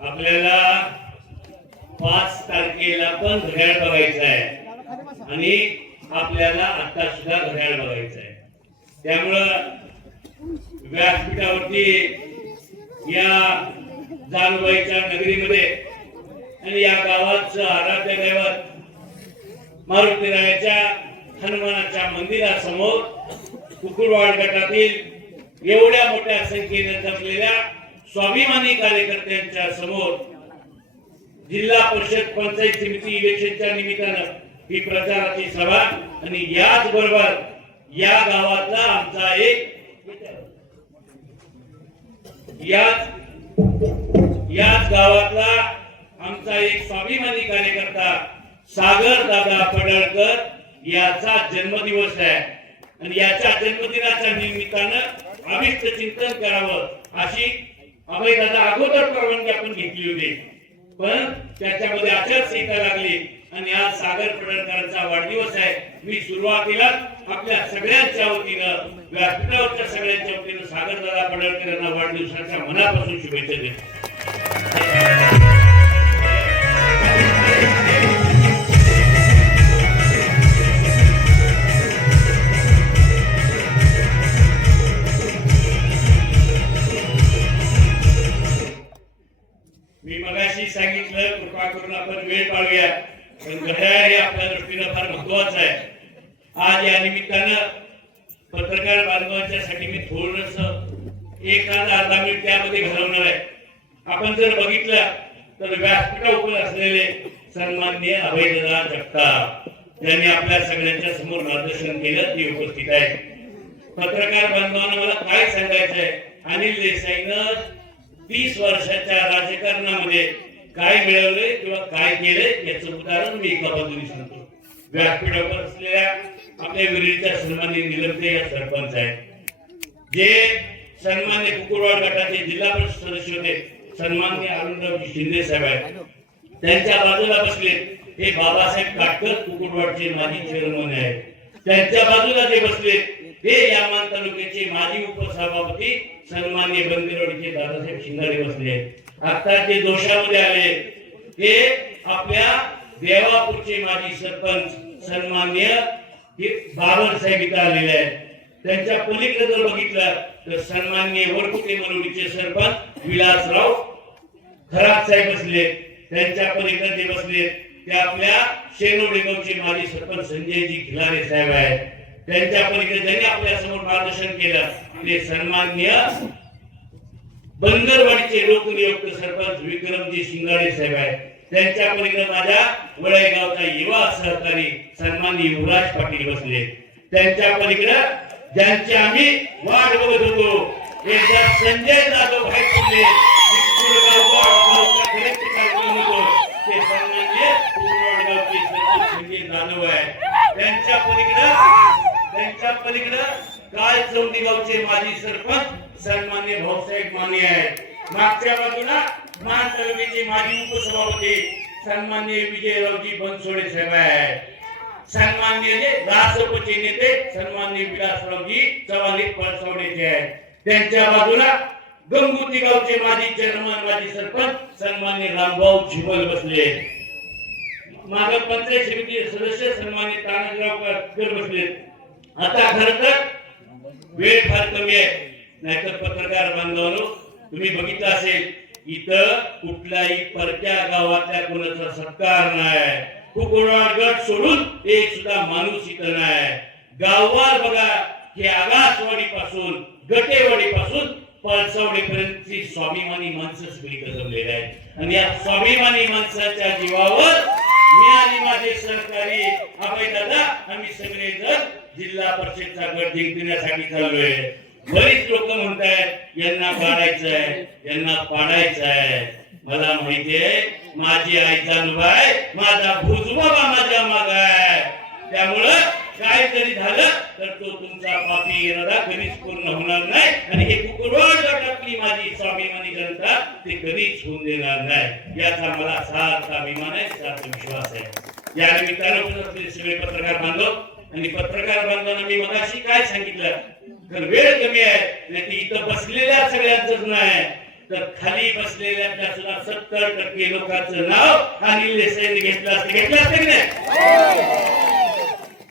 आपल्याला 5 तारखेला पण घड्याळ बघायचं आहे आणि आपल्याला आता सुद्धा घड्याळ बघायचं आहे. त्यामुळं व्यासपीठावरती या जानबाईच्या नगरीमध्ये आणि या गावाचं आराध्य दैवत मारुतीरायाच्या हनुमानाच्या मंदिरासमोर कुकुरवाड गटातील एवढ्या मोठ्या संख्येने जमलेल्या स्वाभिमानी कार्यकर्त्यांच्या समोर जिल्हा परिषद पंचायत समिती इलेक्शनच्या निमित्तानं ही प्रचाराची सभा आणि याच बरोबर या गावातला आमचा याच गावातला आमचा एक स्वाभिमानी कार्यकर्ता सागर दादा पडळकर याचा जन्मदिवस आहे आणि याच्या जन्मदिनाच्या निमित्तानं अभिष्ट चिंतन करावं अशी अभय दादा अगोदर परवानगी आपण घेतली होती, पण त्याच्यामध्ये आचारसंहिता लागली आणि आज सागर पडळकरांचा वाढदिवस आहे. मी सुरुवातीला आपल्या सगळ्यांच्या वतीनं व्यासपीठावरच्या सगळ्यांच्या वतीनं सागर दादा पडळकर यांना वाढदिवसाच्या मनापासून शुभेच्छा देतो. मी मगाशी सांगितलं कृपा करून आपण वेळ पाळूया, पण घड्याळ हे आपल्या दृष्टीनं फार महत्वाचं आहे. आज या निमित्तानं पत्रकार बांधवांच्यासाठी मी थोडस 1-10 मिनिट त्यामध्ये घालवणार आहे. आपण जर बघितलं तर व्यासपीठावर असलेले सन्माननीय अभयदादा जगताप त्यांनी आपल्या सगळ्यांच्या समोर मार्गदर्शन केलं, ते उपस्थित आहे. पत्रकार बांधवांना मला काय सांगायचंय, अनिल देसाईनं 30 वर्षाच्या राजकारणामध्ये काय मिळवले किंवा काय केले याचं उदाहरण मी एका बाजूने सांगतो. व्यासपीठावर असलेल्या आपल्या विरोधीच्या सन्माननीय निलमते या सरपंच आहेत, जे सन्मान्य कुकुरवाड गटाचे जिल्हा परिषद सदस्य होते सन्मान्य अरुणरावजी शिंदे साहेब आहेत. त्यांच्या बाजूला बसले हे बाबासाहेब काटकर कुकुरवाडचे माजी चेअरमन आहेत. त्यांच्या बाजूला जे बसले हे यामान तालुक्याचे माजी उपसभापती सन्मान्य बंदिरवाडीचे दादासाहेब शिंगाडे बसले आहेत. आता ते दोषामध्ये आले ते आपल्या देवापूरचे माजी सरपंच सन्मान्य बाबर साहेब इथं आलेले आहेत. त्यांच्या पलीकडे जर बघितलं तर सन्मान्य वरकुटे मरोडीचे सरपंच विलासराव खरात साहेब बसले. त्यांच्या पलीकडे जे बसले ते आपल्या शेनोडे गावचे माजी सरपंच संजयजी खिलारे साहेब आहेत. त्यांच्या पलीकडे ज्यांनी आपल्या समोर मार्गदर्शन केलं ते सन्मान्य बंदरवाडीचे लोकनियुक्त सरपंच विक्रमजी शिंगाडे साहेब आहेत. त्यांच्या पलीकडे माझ्या वळाईगावचा युवा सहकारी सन्मान्य युवराज पाटील बसले. त्यांच्या पलीकडे ज्यांची आम्ही वाट बघत होतो एकदा संजय जाधव बाहेर पडले, ते सन्मान्य कुकुरवाडगावचे सरपंच संजय जाधव आहे. त्यांच्या पलीकडे काय चौंडीगावचे माजी सरपंच सन्मान्य भाऊसाहेब माने आहेत. मागच्या बाजूला मान तालुक्याचे माजी उपसभापती सन्मान्य विजयरावजी बनसोडे साहेब आहेत. सन्मान्य रासपचे नेते सन्मान्य विलासरावजी चव्हाण पळसवडेचे आहेत. त्यांच्या बाजूला गंगोती गावचे माजी चेअरमन माजी सरपंच सन्मान्य रामभाऊ झिबल बसले. माग पंचायत समिती सदस्य सन्मान्य तानाजीराव काटकर बसले. आता खरं तर वेळ फार कमी आहे, नाहीतर पत्रकार बांधवांनो तुम्ही बघितलं असेल इथं कुठल्याही परक्या गावातल्या कोणाचा सत्कार नाही. कुकुरवाड गट सोडून एक सुद्धा माणूस इथं नाही. गाववार बघा की आगासवाडी पासून गटेवाडी पासून पळसवडी पर्यंतची स्वाभिमानी माणसं सगळी जमलेली आहेत आणि या स्वाभिमानी माणसाच्या जीवावर मी आणि माझे सहकारी अभय दादा आम्ही सगळे जण जिल्हा परिषदचा गट जिंकण्यासाठी चाललोय. बरीच लोक म्हणतायत यांना काढायचं आहे यांना पाडायचं आहे. मला माहितीये माझी आई जानूबाई माझा भुजबाबा माझ्या माग आहे. त्यामुळं काय जरी झालं तर तो तुमचा पापी इरादा कधीच पूर्ण होणार नाही आणि हे कुकुरवाड गटातली माझी स्वाभिमानी जनता ते कधीच होऊन देणार नाही याचा मला सार्थ अभिमान आहे, सार्थ विश्वास आहे. या निमित्तानं सगळे पत्रकार बांधव आणि पत्रकार बांधवांना मी मगाशी काय सांगितलं तर वेळ कमी आहे नाही इथं बसलेल्या सगळ्यांचंच नाही तर खाली बसलेल्या सुद्धा 70% लोकांचं नाव अनिल देसाईंनी घेतलं असतं की नाही?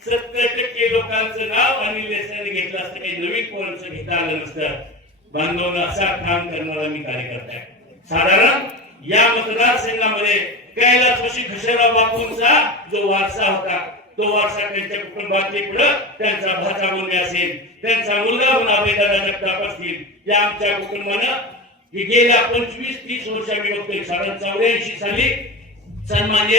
70% लोकांचं नाव अनिल देसाईंनी घेतलं असतं, काही नवीन कोणाचं घेता आलं नसतं. बांधवून असा काम करणारा मी कार्यकर्ता आहे. साधारण या मतदारसंघामध्ये कैलासवासी खशेराव बापूंचा जो वारसा होता, तो वारसा त्यांच्या कुटुंबातले पुढे त्यांचा भाचा मुलगा असेल, त्यांचा मुलगा म्हणून अभयदादा जगताप असतील. या आमच्या कुटुंबानं गेल्या 25-30 वर्ष आम्ही बघतोय. साधारण 84 साली सन्मान्य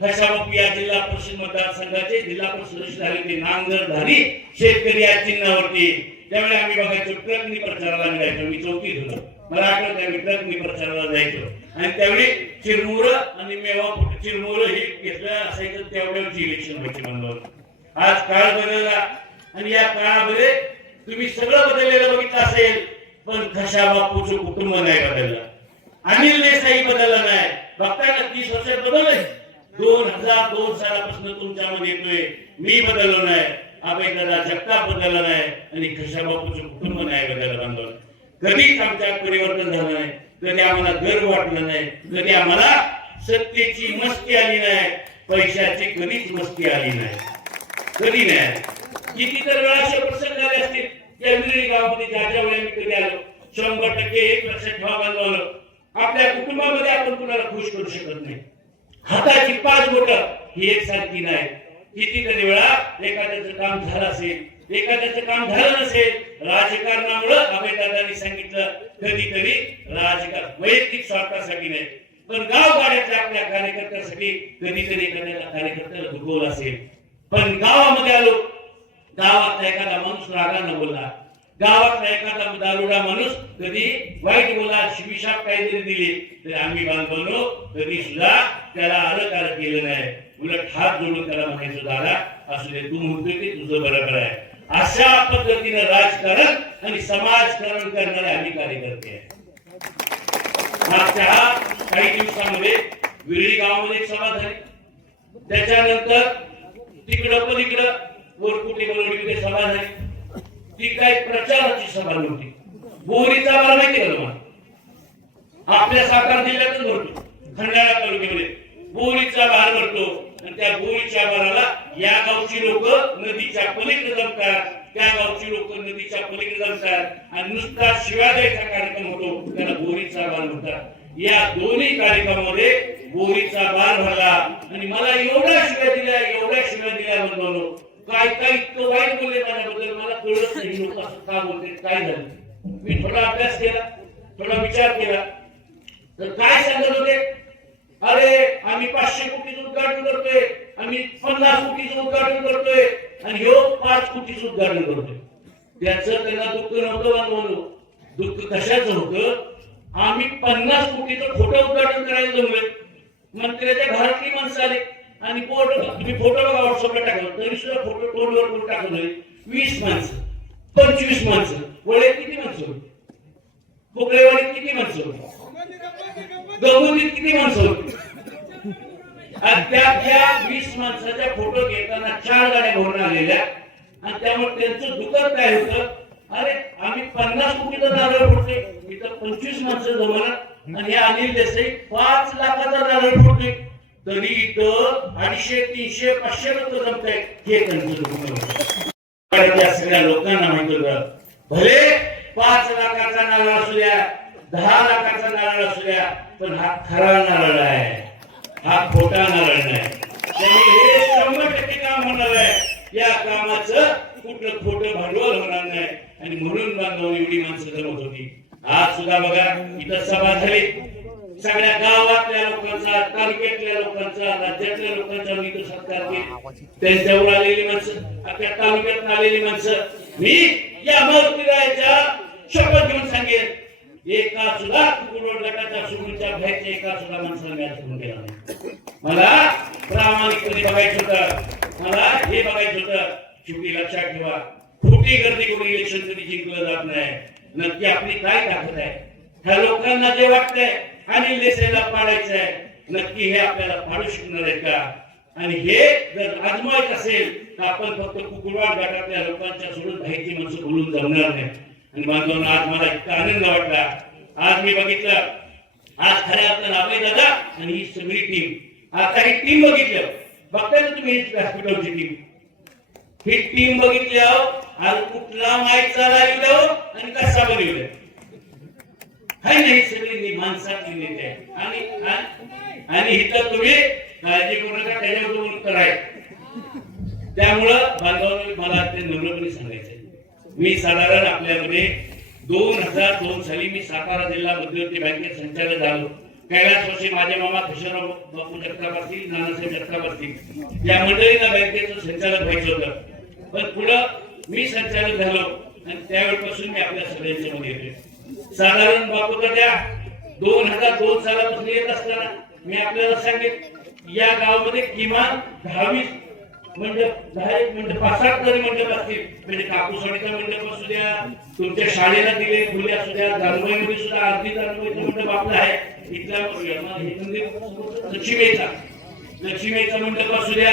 खशाबापू या जिल्हा परिषद मतदारसंघाचे जिल्हा परिषद झाले. ते नांगरधारी शेतकरी या चिन्हावरती त्यावेळी आम्ही बघायचो ट्रकनी प्रचाराला निघायचो. मी चौकीत होतो, मला आठवत आम्ही ट्रकनी प्रचाराला जायचो. आणि त्यावेळी चिरमुर आणि मेवा चिरमुर हे घेतलं असायचं. तेवढ्यावरची इलेक्शन व्हायची बंदवर. आज काळ बदलला आणि या काळामध्ये तुम्ही सगळं बदललेलं बघितलं असेल, पण खशाबापूचं कुटुंब नाही बदललं. अनिल देसाई बदलला नाही. बघताय ना 30 वर्षात बदललंय. 2002 सालापासून तुमच्यामध्ये येतोय. मी बदललो नाही, अभयदादा जगताप बदलला नाही आणि खशाबापूचं कुटुंब नाही बदललं. बांधव कधीच आमच्यात परिवर्तन झालं नाही. कधी आम्हाला गर्व वाटला नाही, कधी आम्हाला सत्तेची मस्ती आली नाही, पैशाची कधीच मस्ती आली नाही, कधी नाही. कितीतर वेळा असे प्रसंग झाले असतील. या विरळी गावामध्ये ज्या वेळेला मी कधी आलो, 100% एक लक्षात ठेवा बांधवांनो, आपल्या कुटुंबामध्ये आपण कुणाला खुश करू शकत नाही. हाताची 5 बोटं ही एकसारखी नाही. कितीतरी वेळा एखाद्याचं काम झालं असेल, एखाद्याचं काम झालं नसेल, राजकारणामुळे अभयदादांनी सांगितलं कधीतरी राजकारण वैयक्तिक स्वार्थासाठी नाही, पण गावगाड्यातल्या आपल्या कार्यकर्त्यासाठी कधीतरी एखाद्या कार्यकर्त्याला दुखवलं असेल. पण गावामध्ये आलो, गावातला एखादा माणूस रागानं बोलला, गावातला एखादा दारुडा माणूस कधी वाईट बोलला, शिविशाप काहीतरी दिली, तर आम्ही बांधवनो कधी सुद्धा त्याला अलकार केलं नाही. उलट हात जोडून त्याला म्हणायचं, दादा असू दे, तू म्हणतोय की तुझं बरोबर आहे. अशा पद्धतीने राजकारण आणि समाजकारण करणारे आम्ही कार्यकर्ते आहे. मागच्या काही दिवसामध्ये विरळी गावामध्ये एक सभा झाली. त्याच्यानंतर तिकडं पलीकडं वरकुटे बरोबर सभा झाली. ती काही प्रचाराची सभा नव्हती. बोरीचा बार माहिती का तुम्हाला? आपल्या सातारा जिल्ह्यातच भरतो, खंडाळा तालुक्यामध्ये बोरीचा बार भरतो. आणि त्या बोरीच्या बाराला या गावची लोक नदीच्या पलीकडे जमतात, त्या गावची लोक नदीच्या पलीकडे जमतात आणि नुसता शिव्या द्यायचा कार्यक्रम होतो, त्याला बोरीचा बार म्हणतात. या दोन्ही कार्यक्रमामध्ये बोरीचा बार भरला आणि मला एवढ्या शिव्या दिल्या म्हणतो. काय काय इतकं वाईट बोलले माझ्याबद्दल, मला कळत नाही लोक असं का बोलते, काय झालं. मी थोडा अभ्यास केला, थोडा विचार केला, तर काय सांगत होते, अरे आम्ही 500 कोटीचं उद्घाटन करतोय, आम्ही 50 कोटीचं उद्घाटन करतोय आणि ह्यो 5 कोटीचं उद्घाटन करतोय. त्याचं त्यांना दुःख नव्हतं बांधवांनो. दुःख कशाचं होतं, आम्ही 50 कोटीचं खोटं उद्घाटन करायला जमलोय. मंत्र्याच्या घरातली माणसं आली आणि तुम्ही फोटो बघा व्हॉट्सअपला टाकला, तरी सुद्धा फोटो तोंडवर टाकलं 20 माणसं, 25 माणसं, वळे किती माणसं होती, कोकळेवाडीत किती माणसं होती, गंगोलीत किती माणसं होती. आणि त्या 20 माणसाच्या फोटो घेताना 4 गाड्या भरून आलेल्या. आणि त्यामुळे त्यांचं दुःख काय होतं, अरे आम्ही 50 कोटीचा नारळ फोडतोय, इथं 25 माणसं जमणार आणि हे अनिल देसाई 5 लाखाचा नारळ फोडतोय, तरी इथं 250, 300, 500 लोक जमतायत. हे त्यांचं दुःख होतं. त्या सगळ्या लोकांना माहिती होतं, भले 5 लाखाचा नारळ असू द्या, 10 लाखाचा नारळ असू द्या, पण हा खरा नारळ आहे, हा खोटा नारळ नाही. त्यामुळे हे 100% काम होणार आहे. या कामाचं कुठलं खोटं भांडवल होणार नाही. आणि म्हणून बांधव एवढी माणसं जमत होती. आज सुद्धा बघा इथं सभा झाली, सगळ्या गावातल्या लोकांचा, तालुक्यातल्या लोकांचा, राज्यातल्या लोकांचा मी तो सत्कार केला. त्यांच्यावर आलेली माणसं, अख्या तालुक्यात आलेली माणसं, मी या मारुतीरायाच्या शपथ घेऊन सांगेन, एका सुद्धा कुकुडोड गटाच्या सुरूच्या भयाच्या एका सुद्धा माणसाला मी आठवून केला नाही. मला प्रामाणिकपणे बघायचं होतं, मला हे बघायचं होतं. शेवटी लक्षात ठेवा, खोटी गर्दी करून इलेक्शन कधी जिंकलं जात नाही. नक्की आपली काय ताकद आहे, ह्या लोकांना जे वाटतंय अनिल देसाईला पाडायचं आहे, नक्की हे आपल्याला पाडू शकणार आहे का? आणि हे जर आजमायचं असेल तर आपण फक्त कुकुडवाड गटातल्या लोकांच्या सोडून बाहेरची माणसं बोलून जमणार नाही. आणि बांधवांना आज मला इतका आनंद वाटला, आज मी बघितलं, आज खऱ्या अर्थानं अभय दादा आणि ही सगळी टीम, आता ही टीम बघितलं, बघताय ना तुम्ही हॉस्पिटलची टीम, ही टीम बघितली आज कुठला माईक चालवला आणि कसा बनवला हाय नाही, सगळी माणसाची नेते आहे आणि इथं तुम्ही काळजी करू नका, त्याच्यावर उत्तर आहे. त्यामुळं बांधवांनी मला ते नम्रपणे सांगायचंय, मी साधारण आपल्यामध्ये 2002 साली मी सातारा जिल्हा मध्यवर्ती बँकेत संचालक झालो. कैलास वर्षी माझे मामा खुशाराव बापू जगताप असतील, नानासाहेब जगताप असतील, या मंडळीला बँकेचं संचालक व्हायचं होतं. पण पुढं मी संचालक झालो आणि त्यावेळेपासून मी आपल्या सगळ्यांच्या मध्ये येतोय. साधारण बापू त्या 2002 सालापासून येत असताना मी आपल्याला सांगेन, या गावामध्ये किमान 10 मंडप 5-7 तरी मंडप असतील. म्हणजे कापूसवाडीचा मंडप असू द्या, तुमच्या शाळेला दिले फुले असू द्या, दानवाईमध्ये सुद्धा आरती दानवाईचा मंडप आपला आहे. इथला लक्ष्मीचा मंडप असू द्या,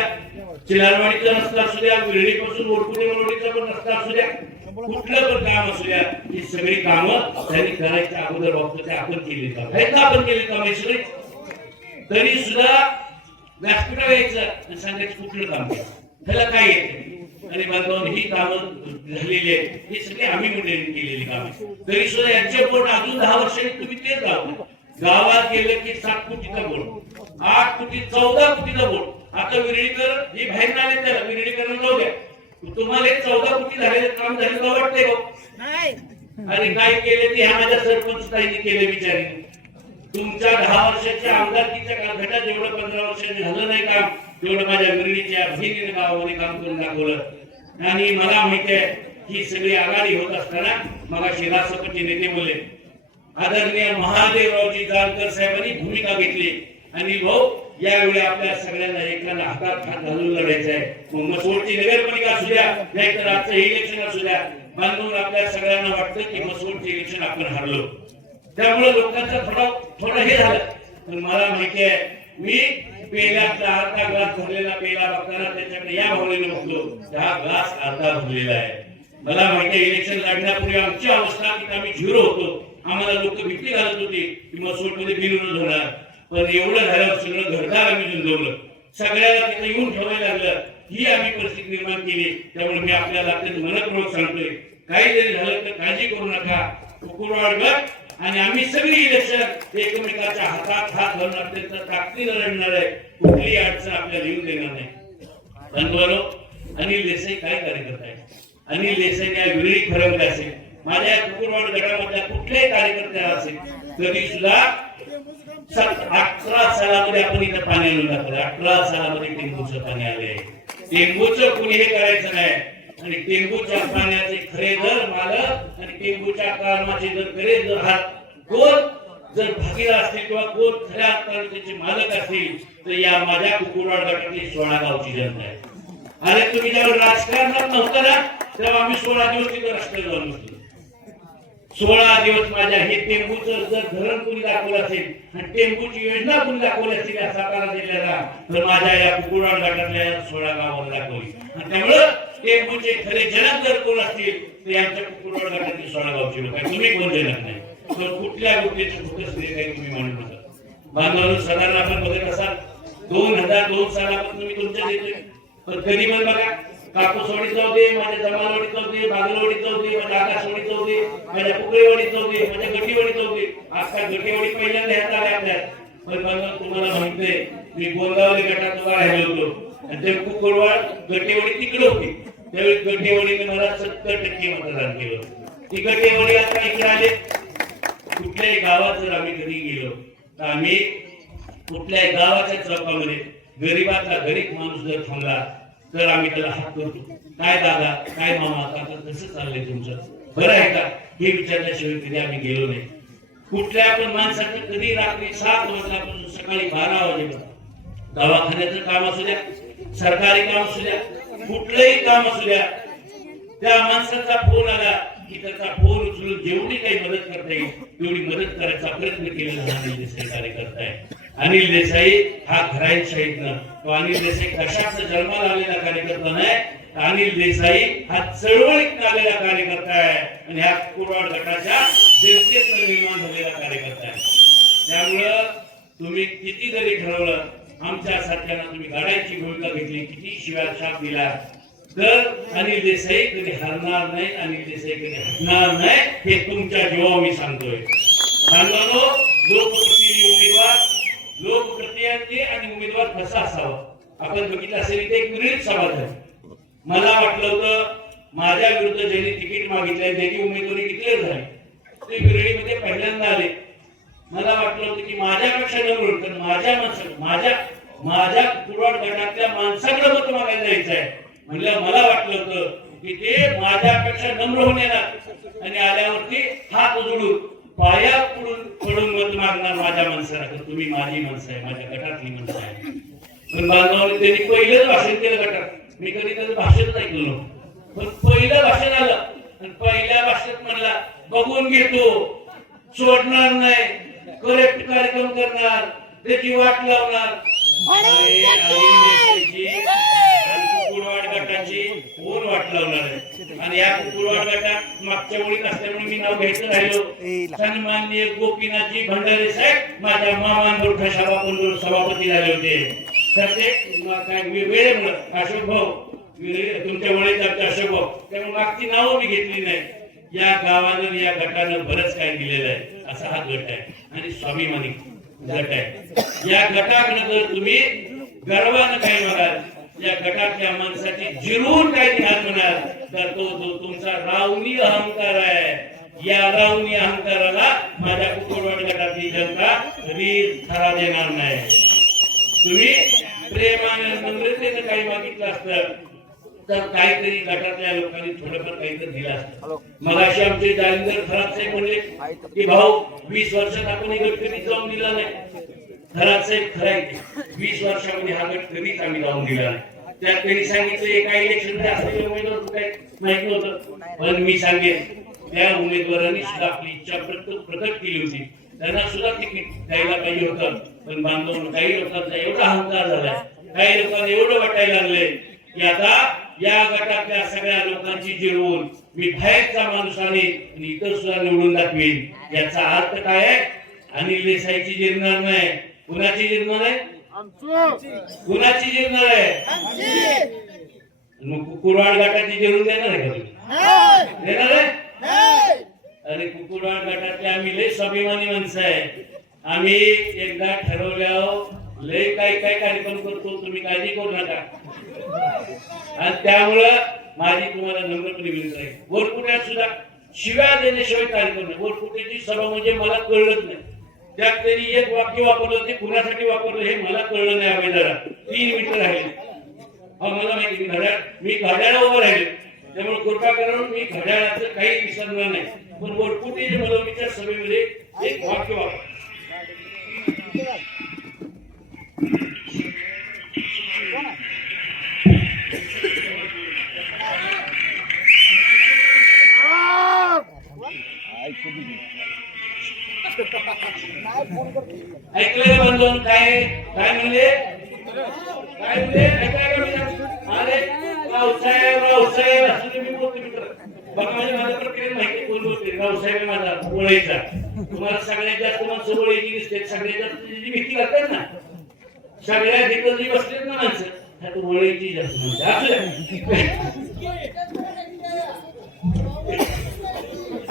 चिलारवाडीचा रस्ता असू द्या, विरळीपासून ओळखुटे वळवडीचा पण रस्ता असू द्या, कुठलं पण काम असू द्या, ही सगळी कामं त्यांनी करायच्या अगोदर वापरते आपण केली आपण केली काम सगळी. तरी सुद्धा व्यासपीठावर यायचं आणि सांगायचं कुठलं काम केलं, त्याला काय येते. आणि बांधवांनी ही कामं झालेली आहेत, ही सगळी आम्ही मंडळींनी केलेली काम. तरी सुद्धा यांच्या बोर्ड अजून 10 वर्षांनी तुम्ही तेच गावात गेलं की 7 कोटीचा बोर्ड, 8 कोटी 14 कोटीचा बोर्ड. आता विरळीकर हे बाहेर आले, त्याला विरळीकर जाऊ द्या, तुम्हाला 14 कोटी झालेलं काम झालं का वाटतंय का? अरे काय केले ते ह्या माझ्या सरपंच ताईंनी केले विचारी. तुमच्या 10 वर्षाच्या आमदारकीच्या कालखंडात जेवढं 15 वर्षांनी झालं नाही काम, तेवढं माझ्या विरळीच्या बहिणीने गावामध्ये काम करून दाखवलं. आणि मला माहिती आहे ही सगळी आघाडी होत असताना मगाशी राष्ट्रपती नेते बोलले, आदरणीय महादेवरावजी जानकर साहेबांनी भूमिका घेतली आणि भाऊ यावेळी आपल्या सगळ्यांना एकाला हातात हात घालून लढायचं आहे. मग मसवडची नगरपालिका असू द्या, नाहीतर आजचं इलेक्शन असू द्या, बांधून आपल्या सगळ्यांना वाटतं की मसवडचे इलेक्शन आपण हरलो. त्यामुळे लोकांचं थोडं हे झालं. पण मला माहिती आहे, मी पेल्यातला अर्धा ग्लास भरलेला पेला बघताना त्याच्याकडे या भावनेने बघतो, हा ग्लास अर्धा भरलेला आहे. मला माहिती आहे इलेक्शन लढण्यापूर्वी आमची अवस्था की आम्ही झिरो होतो, आम्हाला लोक भीती घालत होती की मसवडमध्ये बिनविरोध होणार. पण एवढं झाल्यावर सगळं घरदार आम्ही झुंजवलं, सगळ्याला तिथे येऊन ठेवायला लागलं, ही आम्ही परिस्थिती निर्माण केली. त्यामुळे मी आपल्याला मनपूर्वक सांगतोय, काही जरी झालं तर काळजी करू नका. कुकुरवाड गट आणि आम्ही सगळी इलेक्शन एकमेकाच्या हातात हात घालून अत्यंत ताकदीने लढणार आहे. कुठलीही अडचण आपल्याला येऊन देणार नाही. बंधुवानो, अनिल देसाई काय कार्यकर्ता आहे? अनिल देसाई या विरळी ठरवले असेल, माझ्या कुकुरवाड गटामधल्या कुठल्याही कार्यकर्त्याला असेल तरी सुद्धा 18 सालामध्ये आपण इथं पाणी आणून दाखवलं. 18 सालामध्ये टेंबूचं पाणी आले. टेंबूचं कुणी हे करायचं नाही. आणि टेंबूच्या पाण्याचे खरे दर मालक आणि टेंबूच्या कामाचे जर खरे दर हा कोण जर भागीदार असतील किंवा कोण खऱ्या अर्थाने मालक असतील तर या माझ्या कुकुरवाड गटातली 16 गावची जनता आहे. अरे तुम्ही जेव्हा राजकारणात नव्हता ना तेव्हा आम्ही 16 दिवस तिथं रस्त्यावर जाऊन बसलो. 16 दिवस माझ्या हे टेंबूचं जर धरण कोणी दाखवलं असेल आणि टेंबूची योजना कोणी दाखवली असेल या सातारा जिल्ह्याला तर माझ्या या कुकुरवाड गटातल्या 16 गावांना दाखवली. आणि त्यामुळं टेंबूचे खरे जनक जर कोण असतील तर यांच्या कुकुरवाड गटातली 16 गावची लोक आहे. तुम्ही कोण जनक नाही, तर कुठल्या गोष्टीचं फोकस नाही काही तुम्ही म्हणू नका. बांधवांनो, साधारण आपण बघत असाल 2002 सालापासून मी तुमच्या देतोय. पण कधी पण बघा, कापूसवाडी जाऊ दे, माझ्या जमालवाडी जाऊ दे, बागलवाडी जाऊ दे, माझ्या आकाशवाडी जाऊ दे, माझ्या पुकळेवाडी जाऊ दे, माझ्या गटीवाडी जाऊ दे, आजकाल गटीवाडी पहिल्यांदा ह्यात आल्या आपल्यात. पण बघा तुम्हाला माहितीये मी गोंदावली गटात उभा राहिलो होतो आणि ते कुकुरवाड गटीवाडी तिकडे होती. त्यावेळी गटीवाडीने मला 70% मतदान केलं. ती गटीवाडी आता इकडे आले. कुठल्याही गावात जर आम्ही कधी गेलो तर आम्ही कुठल्याही गावाच्या चौकामध्ये गरीबाचा गरीब माणूस जर थांबला तर आम्ही त्याला हात करतो, काय दादा, काय मामा, आता कसं चाललंय तुमचं, बरं आहे का, हे विचारल्याशिवाय कधी आम्ही गेलो नाही. कुठल्या पण माणसाचं कधी रात्री 7 वाजल्यापासून सकाळी 12 वाजेपर्यंत दवाखान्याचं काम असू द्या, सरकारी काम असू द्या, कुठलंही काम असू द्या, त्या माणसाचा फोन आला की त्याचा फोन उचलून जेवढी काही मदत करता येईल तेवढी मदत करायचा प्रयत्न केलेला अनिल देसाई कार्यकर्ता आहे. अनिल देसाई हा घराईशाहीतनं, तो अनिल देसाई कशाच जन्माला आलेला कार्यकर्ता नाही, अनिल देसाई हा चळवळीत आलेला कार्यकर्ता आहे. आणि ह्या कुकुरवाड गटाच्या जनतेतनं निर्माण झालेला कार्यकर्ता आहे. त्यामुळं तुम्ही किती जरी ठरवलं, आमच्या सारख्यांना तुम्ही गाडायची भूमिका घेतली, किती शिव्या शाप दिला, तर अनिल देसाई कधी हरणार नाही, अनिल देसाई कधी हटणार नाही, हे तुमच्या जीवावर मी सांगतोय. बांधवांनो, लोकप्रतिनिधी उमेदवार, लोकप्रतिनिधी आणि उमेदवार कसा असावा आपण बघितलं असेल. इथे एक विरळीत सभा झाली. मला वाटलं होतं माझ्या विरुद्ध ज्यांनी तिकीट मागितलंय त्याची उमेदवारी डिक्लेअर झाली, ते विरळीमध्ये पहिल्यांदा आले. मला वाटलं होतं की माझ्यापेक्षा नम्र, तर माझ्या कुरवाड गटातल्या माणसाकडे मत मागायला जायचं आहे म्हणलं. मला वाटलं होतं की ते माझ्यापेक्षा नम्र होऊन येणार आणि आल्यावरती हात जोडून पाया पडून मत मागणार माझ्या माणसाला. तर तुम्ही माझी माणसं आहे, माझ्या गटातली माणसं आहे. पण बांधवांनी त्यांनी पहिलंच भाषण केलं गटात. मी कधी त्याचं भाषणच ऐकलं नव्हतं, पण पहिलं भाषण आलं आणि पहिल्या भाषणात म्हणला बघून घेतो, सोडणार नाही, करेक्ट कार्यक्रम करणार, त्याची वाट लावणार. कुकुरवाड गटाची कोण वाट लावणार आहे? आणि या कुकुरवाड गटात मागच्या वेळी असल्यामुळे मी नाव घ्यायचं राहिलो. सन्माननीय गोपीनाथजी भंडारे साहेब माझ्या मामांबरोबर सभापती झाले होते. तर ते वेळेमुळे अशोक भाऊ तुमच्या वेळेत अशोक भाऊ, त्यामुळे मागची नावं मी घेतली नाही. या गावानं या गटानं बरंच काय दिलेलं आहे. असा हा गट आहे आणि स्वाभिमानी गट आहे. या गटाकडे जर तुम्ही गर्वानं काही बघाल, या गटातल्या माणसाची जिरून काही ध्यान म्हणाल, तर तो जो तुमचा रावणी अहंकार आहे, या रावणी अहंकाराला माझ्या कुकुरवाड गटातली जनता कधी थारा देणार नाही. तुम्ही प्रेमाने नम्रतेनं काही मागितलं असतं तर काहीतरी गटातल्या लोकांनी थोडंफार काहीतरी दिलं असतं. मग अशी आमचे जालिंदर खराब साहेब म्हणले की भाऊ 20 वर्षात आपण हे गट कधीच जाऊन दिला नाही. खराब साहेब खराय, 20 वर्षामध्ये हा गट कधीच आम्ही जाऊन दिला नाही. त्यात त्यांनी सांगितलं एका इलेक्शन असलेले उमेदवार काही माहित नव्हतं, पण मी सांगेन त्या उमेदवारांनी सुद्धा आपली इच्छा प्रकट केली होती. त्यांना सुद्धा तिकीट द्यायला पाहिजे होतं. पण बांधव काही लोकांचा एवढा अहंकार झालाय, काही लोकांना एवढं वाटायला लागलंय की आता या गटातल्या सगळ्या लोकांची जिरवून मी बाहेरचा माणूस आणि इतर सुद्धा निवडून दाखवेन. याचा अर्थ काय आहे? अनिल देसाईची जिरणार नाही. कुणाची जिरणार आहे? कुणाची जिरणार आहे? मग कुकुरवाड गटाची जिरून देणार आहे का तुम्ही? देणार आहे? अरे कुकुरवाड गटातले आम्ही लय स्वाभिमानी माणसं आहे. आम्ही एकदा ठरवल्यावर लय काय काय कार्यक्रम करतो, तुम्ही काळजी करू नका. आणि त्यामुळं माझी तुम्हाला नम्रपणे विनंती आहे, वरपुट्यात सुद्धा शिव्या देण्याशिवाय कार्यक्रम नाही. वरपुट्याची सभा म्हणजे मला कळलंच नाही. त्यात त्यांनी एक वाक्य वापरलं, ते कुणासाठी वापरलं हे मला कळलं नाही. आम्ही जरा 3 मिनिटं राहिले. मला माहिती मी घड्याळा उभं राहिले, त्यामुळे कृपा करून मी घड्याळाचं काही विसरणार नाही. पण वरपुटीच्या मिरवणुकीच्या सभेमध्ये एक वाक्य वापर. ऐकले बंधून काय काय म्हणले? काय म्हणले? अरे रावसाहेब असं तुम्ही बोलतो मित्र. बघा माझ्या प्रक्रियेत माहिती कोण बोलते. रावसाहेब माझा ओळखीचा. तुम्हाला सगळ्यात जास्त माणसं ओळखी दिसते, सगळ्यात जास्त जी भीती करतात ना, सगळ्या ठिकाणी जी बसलेत ना माणसं, त्यात ओळखी जास्त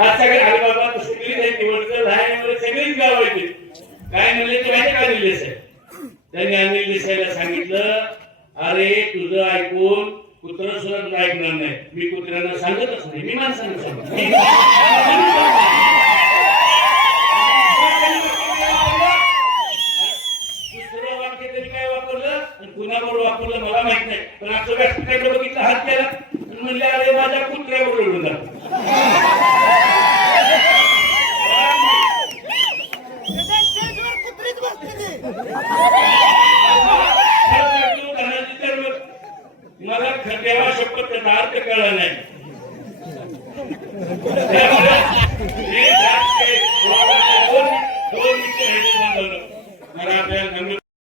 आज सगळे आई बाबा सगळी सगळीच गाव येते. काय म्हणले ते माहिती काय अनिल देसाई? त्यांनी अनिल देसाईला सांगितलं, अरे तुझं ऐकून कुत्र सुद्धा तुला ऐकणार नाही. मी कुत्र्यांना सांगतच नाही, मी माणसांना सांगतो. दुसरं वाक्य त्यांनी काय वापरलं आणि कुणाबरोबर वापरलं मला माहित नाही. पण असं व्यासपीठाकडे बघितलं, हात केला आणि म्हणले, अरे माझ्या कुत्र्याबरोबर उडून जातो. मला देवा शपथ त्याचा अर्थ कळला नाही. दोन मिनिटं मला आपल्याला